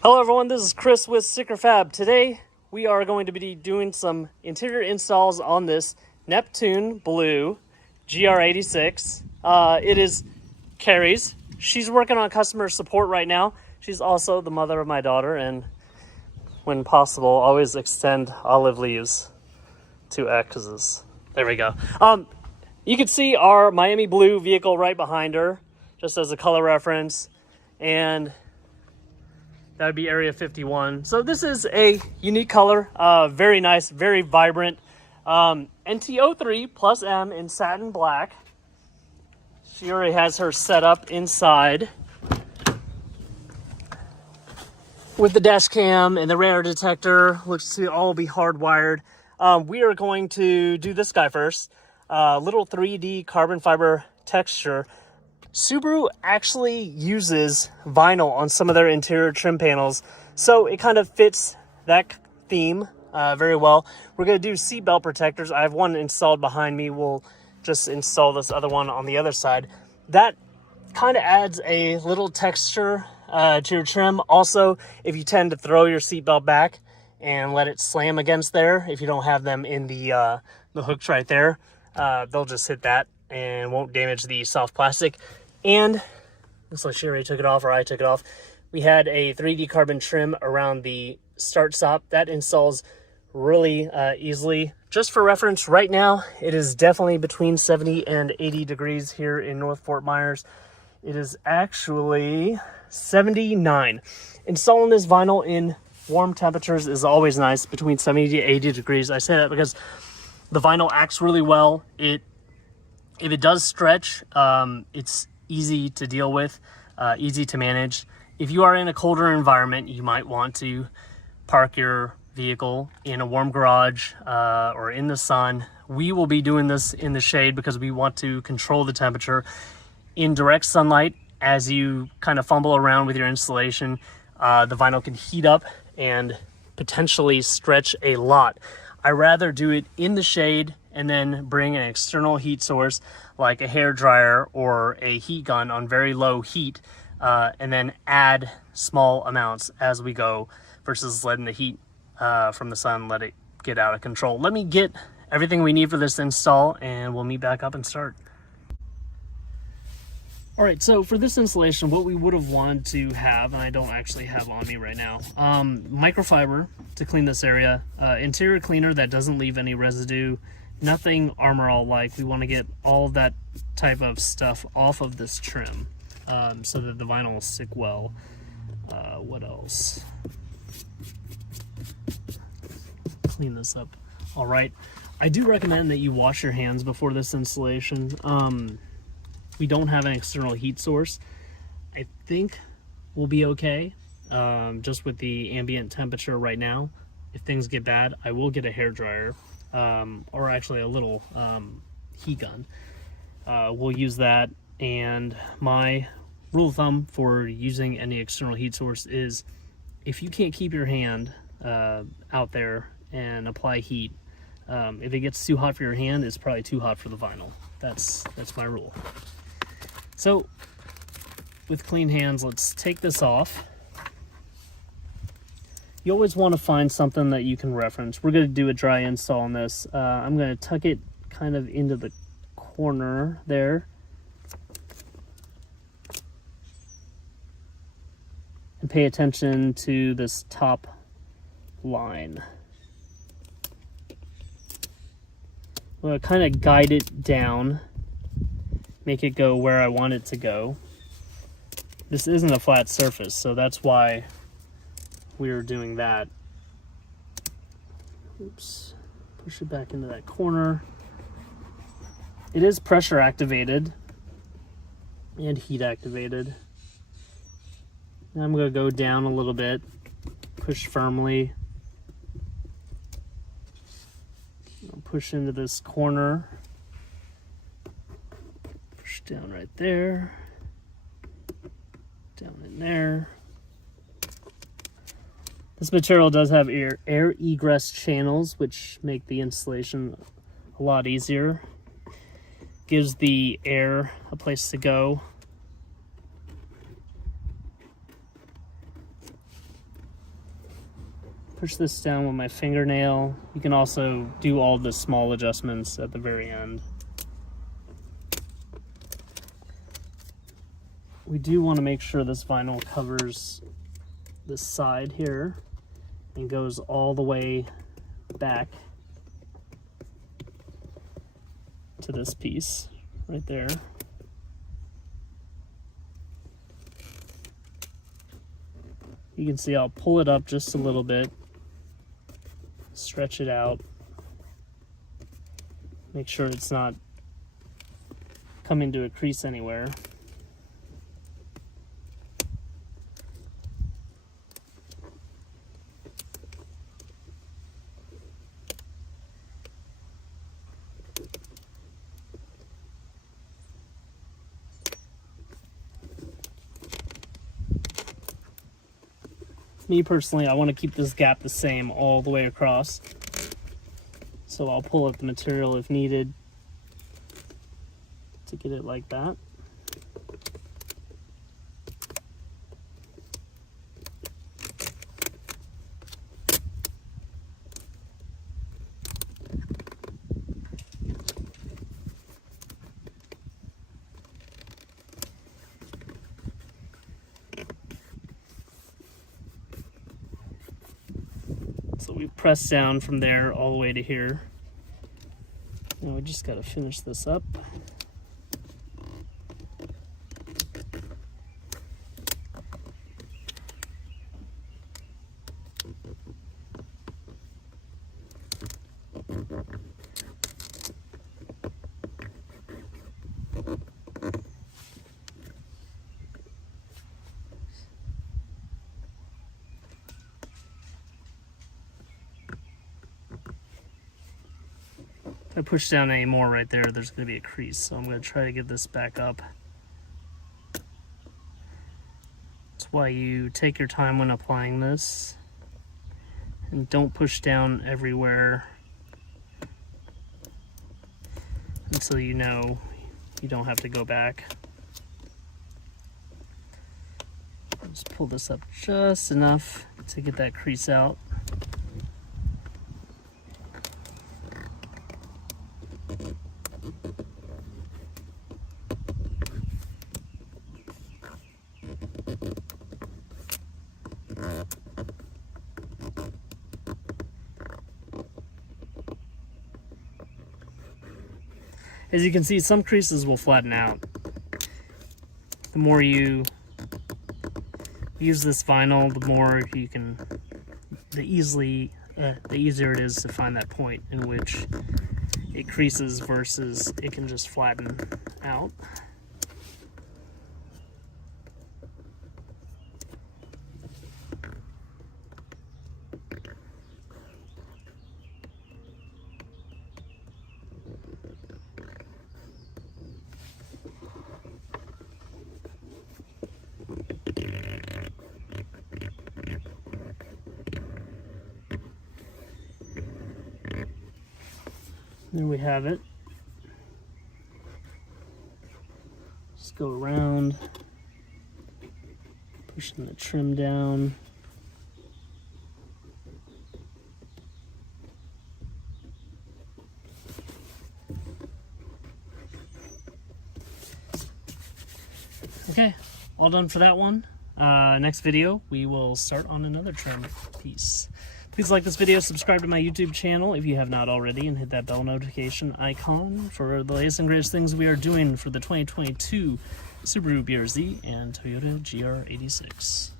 Hello everyone, this is Chris with Sticker Fab. Today we are going to be doing some interior installs on this Neptune Blue GR86. It is Carrie's. She's working on customer support right now. She's also the mother of my daughter, and when possible, always extend olive leaves to exes. There we go. You can see our Miami Blue vehicle right behind her, just as a color reference, and that would be Area 51. So this is a unique color, very nice, very vibrant. NT03 plus M in satin black. She already has her set up inside with the dash cam and the radar detector. Looks to all be hardwired. We are going to do this guy first. Little 3D carbon fiber texture. Subaru actually uses vinyl on some of their interior trim panels, so it kind of fits that theme very well. We're going to do seatbelt protectors. I have one installed behind me. We'll just install this other one on the other side. That kind of adds a little texture to your trim. Also, if you tend to throw your seatbelt back and let it slam against there, if you don't have them in the hooks right there, they'll just hit that and won't damage the soft plastic. And looks like she already took it off, or I took it off. We had a 3D carbon trim around the start stop. That installs really easily. Just for reference, right now it is definitely between 70 and 80 degrees here in North Fort Myers. It is actually 79. Installing this vinyl in warm temperatures is always nice, between 70 to 80 degrees. I say that because the vinyl acts really well. If it does stretch, it's easy to deal with, easy to manage. If you are in a colder environment, you might want to park your vehicle in a warm garage or in the sun. We will be doing this in the shade because we want to control the temperature. In direct sunlight, as you kind of fumble around with your installation, the vinyl can heat up and potentially stretch a lot. I rather do it in the shade and then bring an external heat source like a hair dryer or a heat gun on very low heat, and then add small amounts as we go, versus letting the heat from the sun let it get out of control. Let me get everything we need for this install and we'll meet back up and start. All right, so for this installation, what we would have wanted to have, and I don't actually have on me right now, microfiber to clean this area, interior cleaner that doesn't leave any residue, nothing Armor All like. We want to get all of that type of stuff off of this trim so that the vinyl will stick well. What else? Clean this up. All right, I do recommend that you wash your hands before this installation. We don't have an external heat source. I think we'll be okay, just with the ambient temperature right now. If things get bad, I will get a hair dryer, or actually a little heat gun. We'll use that, and my rule of thumb for using any external heat source is if you can't keep your hand out there and apply heat, if it gets too hot for your hand, it's probably too hot for the vinyl. That's my rule. So, with clean hands, let's take this off. You always want to find something that you can reference. We're going to do a dry install on this. I'm going to tuck it kind of into the corner there. And pay attention to this top line. I'm going to kind of guide it down. Make it go where I want it to go. This isn't a flat surface, so that's why we're doing that. Oops. Push it back into that corner. It is pressure activated and heat activated. Now I'm going to go down a little bit, push firmly. I'll push into this corner. Down right there, down in there. This material does have air egress channels, which make the installation a lot easier. Gives the air a place to go. push this down with my fingernail. You can also do all the small adjustments at the very end. We do want to make sure this vinyl covers this side here and goes all the way back to this piece right there. You can see I'll pull it up just a little bit, stretch it out, make sure it's not coming to a crease anywhere. Me personally, I want to keep this gap the same all the way across. So I'll pull up the material if needed to get it like that. So we press down from there all the way to here. Now we just got to finish this up. If I push down any more right there, there's going to be a crease, so I'm going to try to get this back up. That's why you take your time when applying this, and don't push down everywhere until you know you don't have to go back. Just pull this up just enough to get that crease out. As you can see, some creases will flatten out. The more you use this vinyl, the more you can, the easier it is to find that point in which it creases versus it can just flatten out. There we have it. Just go around, pushing the trim down. Okay, all done for that one. Next video, we will start on another trim piece. Please like this video, subscribe to my YouTube channel if you have not already, and hit that bell notification icon for the latest and greatest things we are doing for the 2022 Subaru BRZ and Toyota GR86.